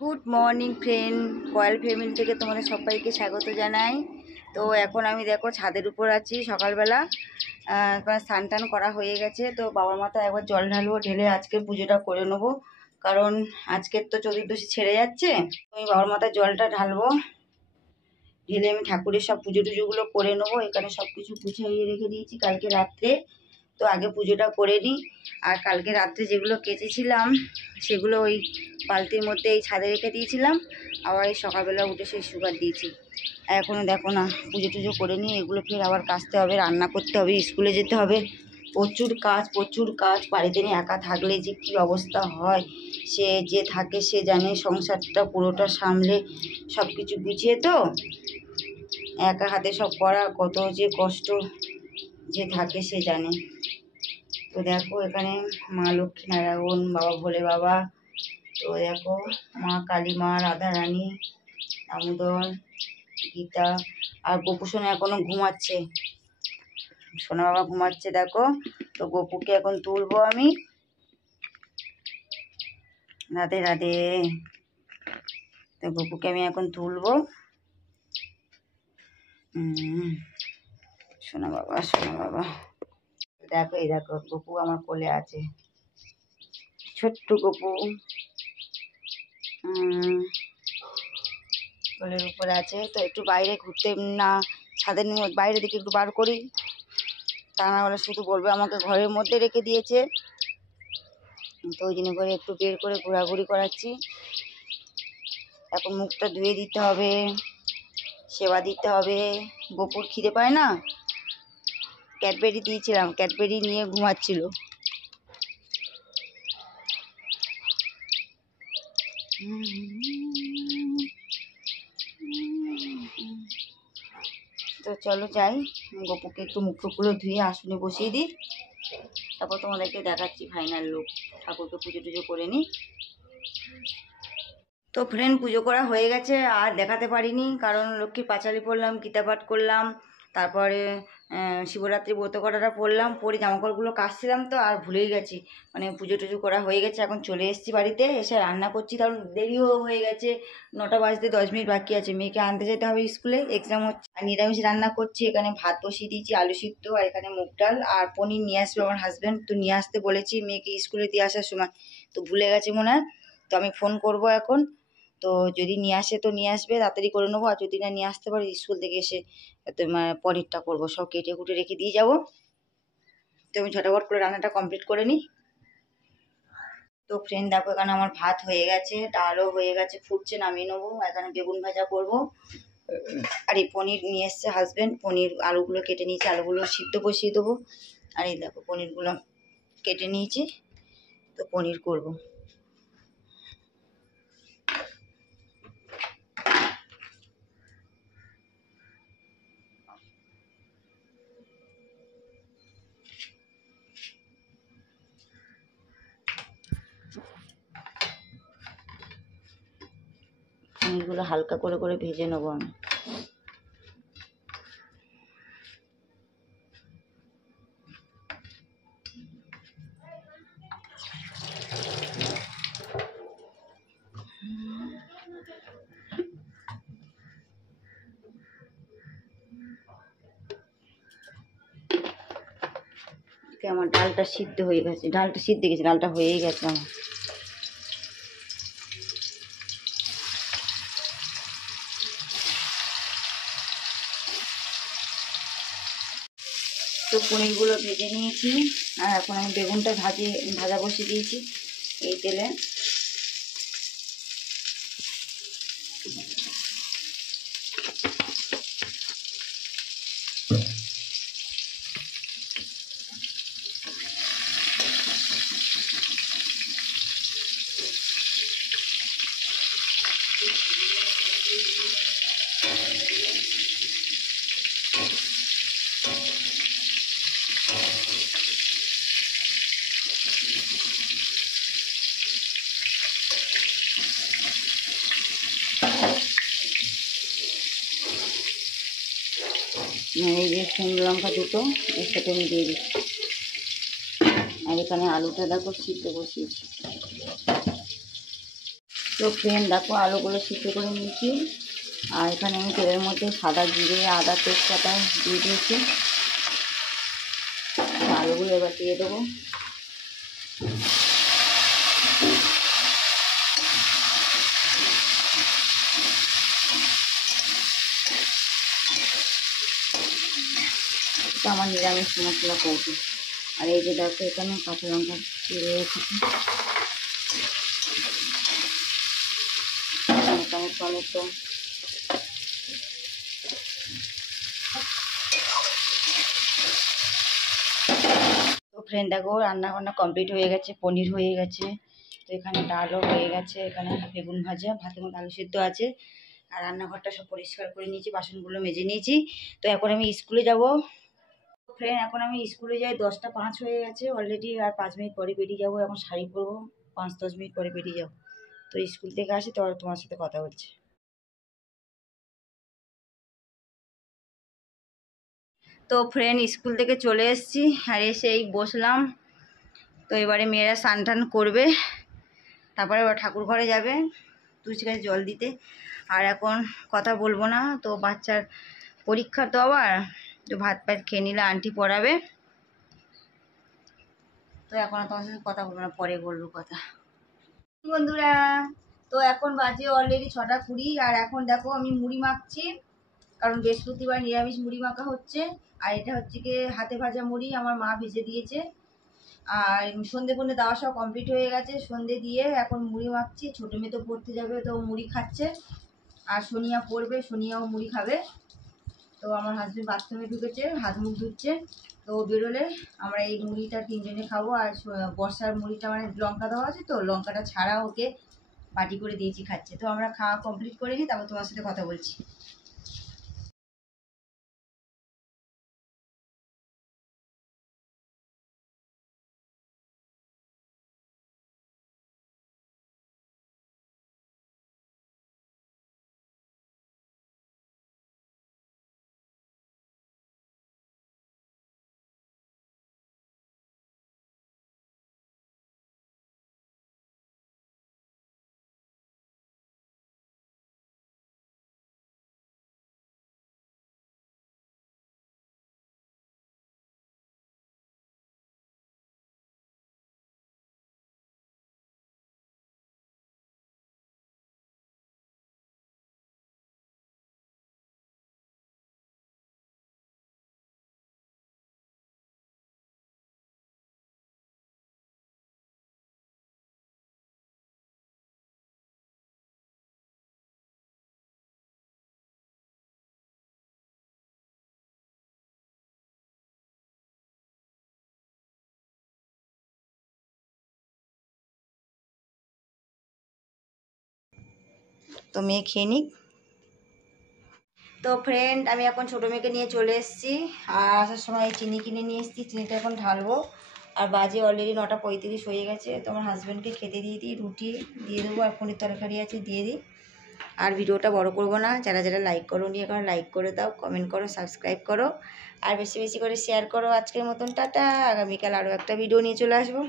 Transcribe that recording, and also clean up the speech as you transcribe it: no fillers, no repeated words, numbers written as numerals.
Good morning friend, coil family থেকে তোমাদের সবাইকে স্বাগত জানাই। তো এখন আমি দেখো ছাদের উপর আছি সকালবেলা। স্নান টান করা হয়ে গেছে, তো বাবার মাথায় একবার জল ঢালবো, ঢেলে আজকে পুজোটা করে নেবো। কারণ আজকের তো চতুর্দশী ছেড়ে যাচ্ছে, আমি বাবার মাথায় জলটা ঢালবো, ঢেলে আমি ঠাকুরের সব পুজো টুজোগুলো করে নেবো। এখানে সব কিছু গুছিয়ে রেখে দিয়েছি কালকে রাত্রে, তো আগে পুজোটা করে নিই। আর কালকে রাত্রে যেগুলো কেচেছিলাম সেগুলো ওই বালতির মধ্যে এই ছাদে রেখে দিয়েছিলাম, আবার এই সকালবেলা উঠে সেই শুকার দিয়েছি। এখনও দেখো না, পুজো টুজো করে নিই, এগুলো ফের আবার কাচতে হবে, রান্না করতে হবে, স্কুলে যেতে হবে, প্রচুর কাজ। বাড়িতে নিয়ে একা থাকলে যে কী অবস্থা হয়, সে যে থাকে সে জানে, সংসারটা পুরোটা সামলে সব কিছু গুছিয়ে তো একা হাতে সব করা কত যে কষ্ট, যে থাকে সে জানে। তো দেখো এখানে মা লক্ষ্মী নারায়ণ, বাবা ভোলে বাবা, তো দেখো মা কালী, মা রাধা রানী, দামোদর, গীতা, আর গোপু সোনা এখনো ঘুমাচ্ছে, সোনা বাবা ঘুমাচ্ছে দেখো। তো গোপুকে এখন তুলবো আমি। রাধে রাধে। তো গোপুকে আমি এখন তুলবো। সোনা বাবা, সোনা বাবা, দেখো এই দেখো গোপু আমার কোলে আছে, ছোট্ট গোপু কোলের উপরে আছে। তো একটু বাইরে ঘুরতে, না ছাদের বাইরে দিকে একটু বার করি, তা না হলে শুধু বলবে আমাকে ঘরের মধ্যে রেখে দিয়েছে। তো ওই জন্য করে একটু বের করে ঘোরাঘুরি করাচ্ছি। এখন মুখটা ধুয়ে দিতে হবে, সেবা দিতে হবে। গোপুর খিদে পায় না, ক্যাডবেরি দিয়েছিলাম, ক্যাডবেরি নিয়ে ঘুমাচ্ছিল। তো চলো যাই, গোপুকে একটু মুখ টুকগুলো ধুয়ে আসনে বসিয়ে দিই, তারপর তোমাদেরকে দেখাচ্ছি ফাইনাল লুক। ঠাকুরকে পুজো টুজো করে নিই। তো ফ্রেন্ড, পুজো করা হয়ে গেছে, আর দেখাতে পারিনি কারণ লক্ষ্মীর পাঁচালি পড়লাম, গীতা পাঠ করলাম, তারপরে শিবরাত্রি ব্রত করাটা পড়লাম, পরে জামাকাপড়গুলো কাচছিলাম তো আর ভুলেই গেছি। মানে পুজো টুজো করা হয়ে গেছে, এখন চলে এসেছি বাড়িতে, এসে রান্না করছি, কারণ দেরিও হয়ে গেছে, 9টা বাজতে 10 মিনিট বাকি আছে, মেয়েকে আনতে যেতে হবে, স্কুলে এক্সাম হচ্ছে। আর নিরামিষ রান্না করছি, এখানে ভাত বসিয়ে দিয়েছি, আলু সিদ্ধ, আর এখানে মুগ ডাল, আর পনির নিয়ে আসবে আমার হাজব্যান্ড, তো নিয়ে আসতে বলেছি মেয়েকে স্কুলে দিয়ে আসার সময়, তো ভুলে গেছে মনে হয়। তো আমি ফোন করব এখন, তো যদি নিয়ে আসে তো নিয়ে আসবে, তাড়াতাড়ি করে নেবো, আর যদি না নিয়ে আসতে পারি স্কুল থেকে এসে পনিরটা করবো, সব কেটে কুটে রেখে দিয়ে যাবো। তো আমি ঝটাফট করে রান্নাটা কমপ্লিট করে নিই। তো ফ্রেন্ড দেখো, এখানে আমার ভাত হয়ে গেছে, ডালও হয়ে গেছে, ফুটছে, নামিয়ে নেবো। এখানে বেগুন ভাজা করব, আর এই পনির নিয়ে এসছে হাজব্যান্ড, পনির আলুগুলো কেটে নিয়েছি, আলুগুলো সিদ্ধ বসিয়ে দেবো। আর এই দেখো পনিরগুলো কেটে নিয়েছি, তো পনির করবো। পনিরগুলো হালকা করে করে ভেজে নেবো আমি। আমার ডালটা সিদ্ধ হয়ে গেছে, ডালটা হয়েই গেছে আমার। তো পনিরগুলো ভেজে নিয়েছি, আর এখন আমি বেগুনটা ভাজা বসিয়ে দিয়েছি এই তেলে। এই যে শুকনো লঙ্কা দুটো এর সাথে আমি দিয়ে দিচ্ছি, আর এখানে আলুটা দেখো সিদ্ধ বসিয়েছি। তো ফ্রেন্ড দেখো আলুগুলো সিদ্ধ করে নিয়েছি, আর এখানে আমি তেলের মধ্যে সাদা জিরে আদা তেজপাতা দিয়ে দিয়েছি। আলুগুলো এবার দিয়ে দেবো। এটা আমার নিরামিষ মশলা কৌটো। আর এই যে দেখো এখানে কাঁচা লঙ্কা চিড়ে রেখেছি, এখানে টমেটো। তো ফ্রেন্ড দেখো রান্না বান্না কমপ্লিট হয়ে গেছে, পনির হয়ে গেছে, তো এখানে ডালও হয়ে গেছে, এখানে বেগুন ভাজা, ভাতের মধ্যে আলু সিদ্ধ আছে, আর রান্নাঘরটা সব পরিষ্কার করে নিয়েছি, বাসনগুলো মেজে নিয়েছি। তো এখন আমি স্কুলে যাব। ফ্রেন্ড এখন আমি স্কুলে যাই, 10টা 5 হয়ে গেছে অলরেডি, আর 5 মিনিট পরে বেরিয়ে যাবো। এখন শাড়ি পরবো, 5-10 মিনিট পরে বেরিয়ে যাবো। তো স্কুল থেকে আসি তো তোমার সাথে কথা বলছি। তো ফ্রেন্ড স্কুল থেকে চলে এসেছি, আর এসে এই বসলাম। তো এবারে মেয়েরা স্নান টান করবে, তারপরে ওরা ঠাকুর ঘরে যাবে তুলসী গাছে জল দিতে। আর এখন কথা বলবো না, তো বাচ্চার পরীক্ষা তো আবার, তো ভাত পাত খেয়ে নিলে আন্টি পড়াবে। তো এখন তোমার সাথে কথা বলবো না, পরে বলবো কথা। বন্ধুরা, তো এখন বাজে অলরেডি 6টা 20, আর এখন দেখো আমি মুড়ি মাখছি, কারণ বৃহস্পতিবার নিরামিষ মুড়ি মাখা হচ্ছে। আর এটা হচ্ছে কি হাতে ভাজা মুড়ি, আমার মা ভেজে দিয়েছে। আর সন্ধে ফন্ধে দেওয়া সব কমপ্লিট হয়ে গেছে, সন্ধে দিয়ে এখন মুড়ি মাখছি। ছোটো মেয়ে তো পড়তে যাবে, তো মুড়ি খাচ্ছে, আর সোনিয়া পড়বে, সোনিয়াও মুড়ি খাবে। তো আমার হাজবেন্ড বাথরুমে ঢুকেছে, হাত মুখ ধুচ্ছে, তো বেরোলে আমরা এই মুড়িটা 3জনে খাবো। আর বর্ষার মুড়িটা মানে লঙ্কা দেওয়া আছে, তো লঙ্কাটা ছাড়া ওকে বাটি করে দিয়েছি, খাচ্ছে। তো আমরা খাওয়া কমপ্লিট করে নিই, তারপর তোমার সাথে কথা বলছি। তো মেয়ে খেয়ে নিক। তো ফ্রেন্ড আমি এখন ছোটো মেয়েকে নিয়ে চলে এসেছি, আর আসার সময় চিনি কিনে নিয়ে এসেছি, চিনিটা এখন ঢালবো। আর বাজে অলরেডি 9টা 35 হয়ে গেছে। তো আমার হাজব্যান্ডকে খেতে দিয়ে দিই, রুটি দিয়ে দেবো, আর পনির তরকারি আছে দিয়ে দিই। আর ভিডিওটা বড় করব না, যারা যারা লাইক করো নিয়ে এখন লাইক করে দাও, কমেন্ট করো, সাবস্ক্রাইব করো, আর বেশি বেশি করে শেয়ার করো। আজকের মতন টাটা, আগামীকাল আরও একটা ভিডিও নিয়ে চলে আসবো।